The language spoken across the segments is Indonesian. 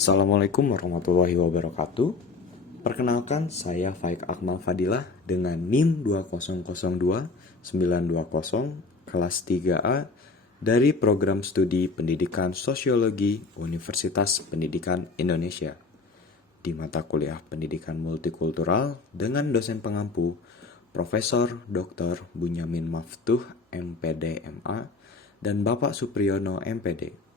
Assalamualaikum warahmatullahi wabarakatuh. Perkenalkan, saya Faik Akmal Fadilah dengan NIM 2002920 kelas 3A dari Program Studi Pendidikan Sosiologi Universitas Pendidikan Indonesia. Di mata kuliah Pendidikan Multikultural dengan dosen pengampu Profesor Dr. Bunyamin Maftuh MPD MA dan Bapak Supriyono MPD.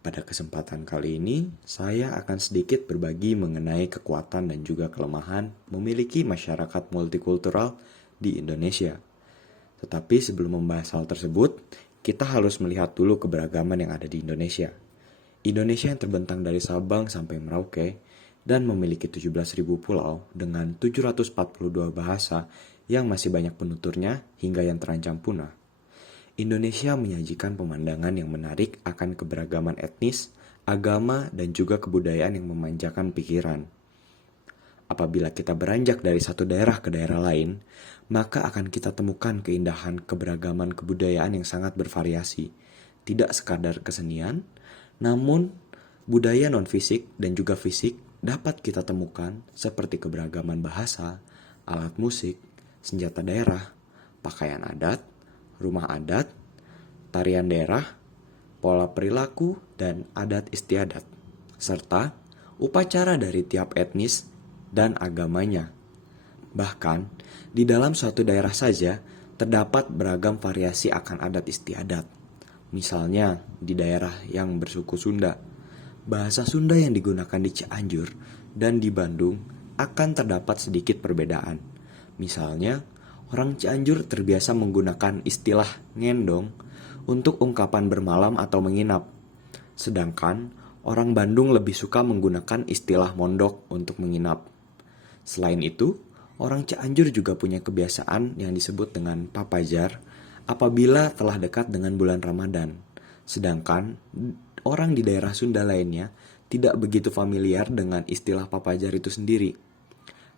Pada kesempatan kali ini, saya akan sedikit berbagi mengenai kekuatan dan juga kelemahan memiliki masyarakat multikultural di Indonesia. Tetapi sebelum membahas hal tersebut, kita harus melihat dulu keberagaman yang ada di Indonesia. Indonesia yang terbentang dari Sabang sampai Merauke dan memiliki 17.000 pulau dengan 742 bahasa yang masih banyak penuturnya hingga yang terancam punah. Indonesia menyajikan pemandangan yang menarik akan keberagaman etnis, agama, dan juga kebudayaan yang memanjakan pikiran. Apabila kita beranjak dari satu daerah ke daerah lain, maka akan kita temukan keindahan keberagaman kebudayaan yang sangat bervariasi. Tidak sekadar kesenian, namun budaya non-fisik dan juga fisik dapat kita temukan seperti keberagaman bahasa, alat musik, senjata daerah, pakaian adat, rumah adat, tarian daerah, pola perilaku, dan adat istiadat, serta upacara dari tiap etnis dan agamanya. Bahkan, di dalam suatu daerah saja terdapat beragam variasi akan adat istiadat. Misalnya, di daerah yang bersuku Sunda, bahasa Sunda yang digunakan di Cianjur dan di Bandung akan terdapat sedikit perbedaan. Misalnya, orang Cianjur terbiasa menggunakan istilah ngendong untuk ungkapan bermalam atau menginap. Sedangkan orang Bandung lebih suka menggunakan istilah mondok untuk menginap. Selain itu, orang Cianjur juga punya kebiasaan yang disebut dengan papajar apabila telah dekat dengan bulan Ramadan. Sedangkan orang di daerah Sunda lainnya tidak begitu familiar dengan istilah papajar itu sendiri.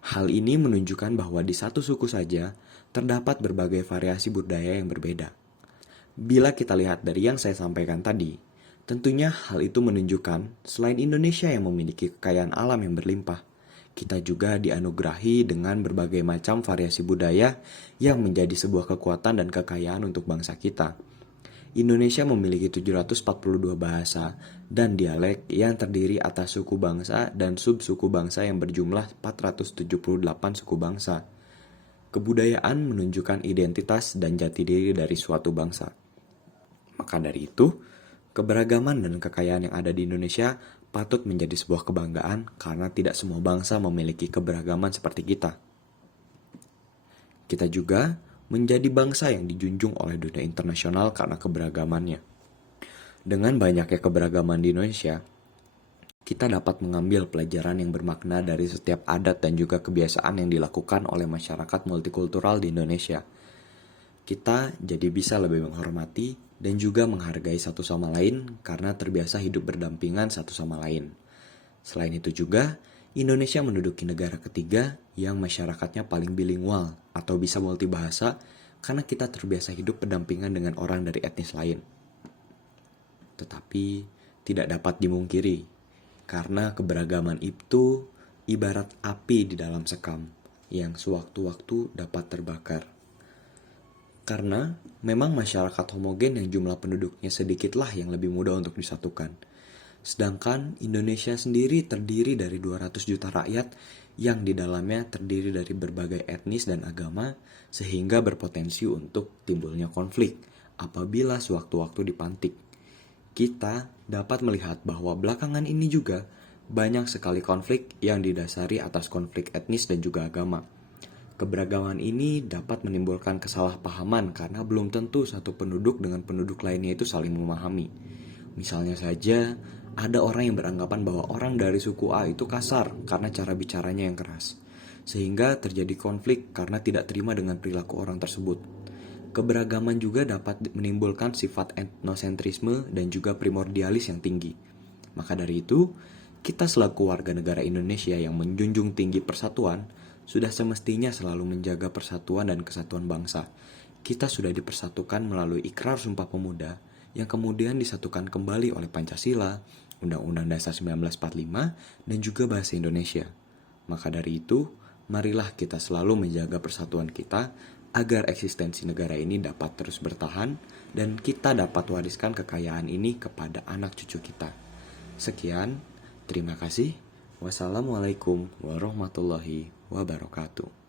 Hal ini menunjukkan bahwa di satu suku saja terdapat berbagai variasi budaya yang berbeda. Bila kita lihat dari yang saya sampaikan tadi, tentunya hal itu menunjukkan selain Indonesia yang memiliki kekayaan alam yang berlimpah, kita juga dianugerahi dengan berbagai macam variasi budaya yang menjadi sebuah kekuatan dan kekayaan untuk bangsa kita. Indonesia memiliki 742 bahasa dan dialek yang terdiri atas suku bangsa dan sub-suku bangsa yang berjumlah 478 suku bangsa. Kebudayaan menunjukkan identitas dan jati diri dari suatu bangsa. Maka dari itu, keberagaman dan kekayaan yang ada di Indonesia patut menjadi sebuah kebanggaan karena tidak semua bangsa memiliki keberagaman seperti kita. Kita juga menjadi bangsa yang dijunjung oleh dunia internasional karena keberagamannya. Dengan banyaknya keberagaman di Indonesia, kita dapat mengambil pelajaran yang bermakna dari setiap adat dan juga kebiasaan yang dilakukan oleh masyarakat multikultural di Indonesia. Kita jadi bisa lebih menghormati dan juga menghargai satu sama lain karena terbiasa hidup berdampingan satu sama lain. Selain itu juga, Indonesia menduduki negara ketiga yang masyarakatnya paling bilingual atau bisa multibahasa karena kita terbiasa hidup berdampingan dengan orang dari etnis lain. Tetapi tidak dapat dimungkiri karena keberagaman itu ibarat api di dalam sekam yang sewaktu-waktu dapat terbakar. Karena memang masyarakat homogen yang jumlah penduduknya sedikitlah yang lebih mudah untuk disatukan. Sedangkan Indonesia sendiri terdiri dari 200 juta rakyat yang di dalamnya terdiri dari berbagai etnis dan agama sehingga berpotensi untuk timbulnya konflik apabila sewaktu-waktu dipantik. Kita dapat melihat bahwa belakangan ini juga banyak sekali konflik yang didasari atas konflik etnis dan juga agama. Keberagaman ini dapat menimbulkan kesalahpahaman karena belum tentu satu penduduk dengan penduduk lainnya itu saling memahami. Misalnya saja, ada orang yang beranggapan bahwa orang dari suku A itu kasar karena cara bicaranya yang keras. Sehingga terjadi konflik karena tidak terima dengan perilaku orang tersebut. Keberagaman juga dapat menimbulkan sifat etnosentrisme dan juga primordialis yang tinggi. Maka dari itu, kita selaku warga negara Indonesia yang menjunjung tinggi persatuan, sudah semestinya selalu menjaga persatuan dan kesatuan bangsa. Kita sudah dipersatukan melalui Ikrar Sumpah Pemuda yang kemudian disatukan kembali oleh Pancasila, Undang-Undang Dasar 1945, dan juga bahasa Indonesia. Maka dari itu, marilah kita selalu menjaga persatuan kita agar eksistensi negara ini dapat terus bertahan dan kita dapat wariskan kekayaan ini kepada anak cucu kita. Sekian, terima kasih. Wassalamualaikum warahmatullahi wabarakatuh.